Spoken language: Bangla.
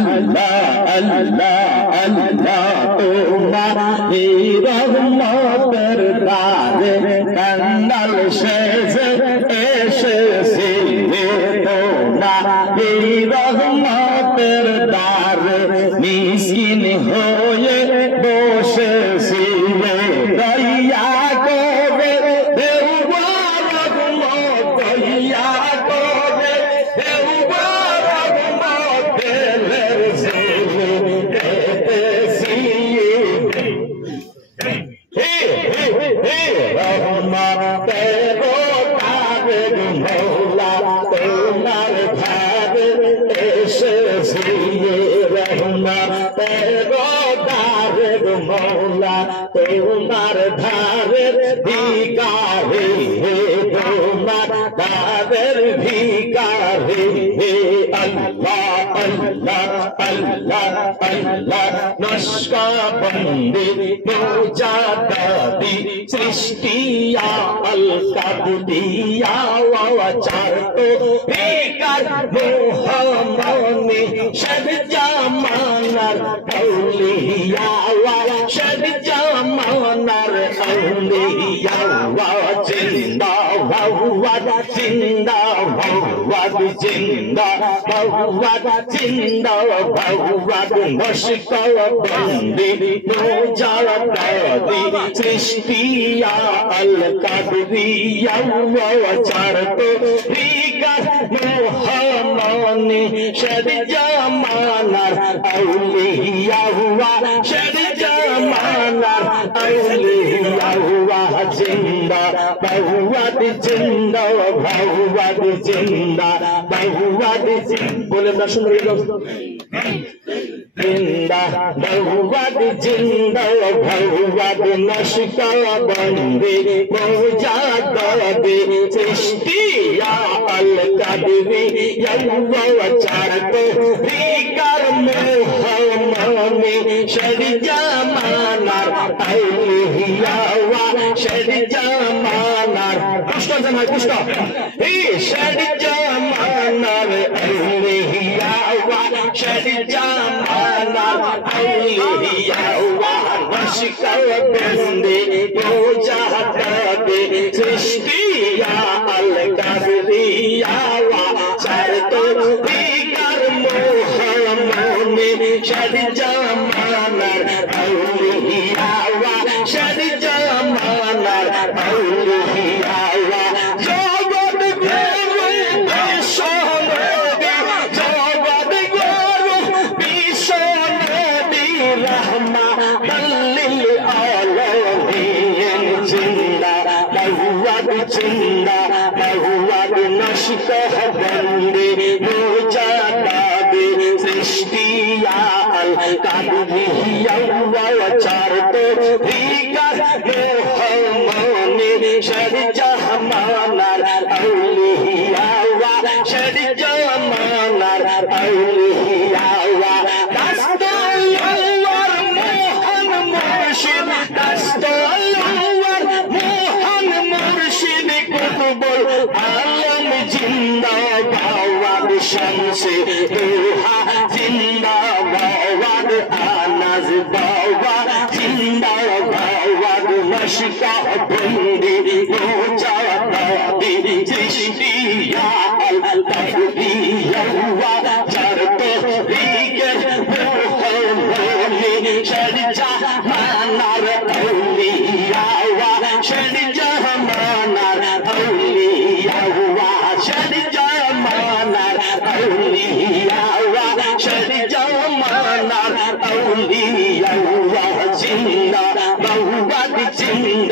अल्लाह अल्लाह अल्लाह तुम्हारी रहमतेर दारे कन्नल शेषे एसेছি तुम्हारी रहमतेর दारे मिस्किन হয়ে বসেছি দয়া করে দেওয়া রহমত দয়া করে দেওয়া রহমত দিলের জেলে পেতেছি হে রহমতের কাদের মৌলা তোমার ধারে এসেছি রহমতের কাদের মৌলা তোমার ধারে ভিখারি তোমার ধারের ভিখারি আল্লাহ আল্লাহ আল্লাহ আল্লাহ নশকাবন্দি মুজাদ্দি সৃষ্টিয়া আল কাবদিয়া ওয়াচার তো বেকার মোহাম্মদে শদ জামানার আউলিয়া ওয়া শদ জামানার আউলিয়া ওয়া জিন্দা ওয়াদ জিন্দা ওয়াদ জিন্দা ওয়াদ জিন্দা ওয়াদ নশকাবন্দি মুজাদ্দি সৃষ্টিয়া আল কাবদিয়া ওয়াচার তো বেকার মোহাম্মদে শদ জামানার আউলিয়া ওয়া শদ জামানার আউলিয়া ওয়া জিন্দা ওয়াদ জিন্দা ওয়াদ জিন্দা ওয়াদ বলে না শুনে জিন্দা ওয়াদ জিন্দা ওয়াদ নশকাবন্দি মুজাদ্দি সৃষ্টিয়া আল কাবদিয়া ওয়াচার তো বেকার মোহাম্মদে শদ জামানার আউলিয়া ওয়া শদ জামানার পুষ্প জানা পুষ্প এই শদ জামানার আউলিয়া ওয়া শদ জামানার আউলিয়া ওয়া নশকাবন্দি মুজাদ্দি সৃষ্টিয়া আল কাবদিয়া ওয়াচার তো বেকার মোহাম্মদে শদ জামানার আউলিয়া ওয়া শদ জামানার আউলিয়া ওয়া জগৎ গুরু বিশ্বনবী জগৎ গুরু বিশ্বনবী রহমাতাল লিল আলামিন জিন্দা ওয়াদ জিন্দা ওয়াদ নশকাবন্দি মুজাদ্দি সৃষ্টিয়া আল কাবদিয়া ওয়াচার তো বেকার মোহাম্মদে শদ জামানার আউলিয়া ওয়া শদ জামানার আউলিয়া ওয়া দাস্তালওয়ার মোহন মুর্শিদ দাস্তালওয়ার মোহন মুর্শিদ কুতুবুল আলম জিন্দা ওয়াদ শামসে দুহা জিন্দা ওয়াদ আনাজ বাওয়া জিন্দা ওয়াদ নশকাবন্দি মুজাদ্দি সৃষ্টিয়া আল কাবদিয়া ওয়াচার তো বেকার মোহাম্মদে শদ জামানার আউলিয়া ওয়া শদ জামানার আউলিয়া ওয়া শদ জামানার আউলিয়া ওয়া শদ জামানার আউলিয়া ওয়া জিন্দা ওয়াদ জিন্দা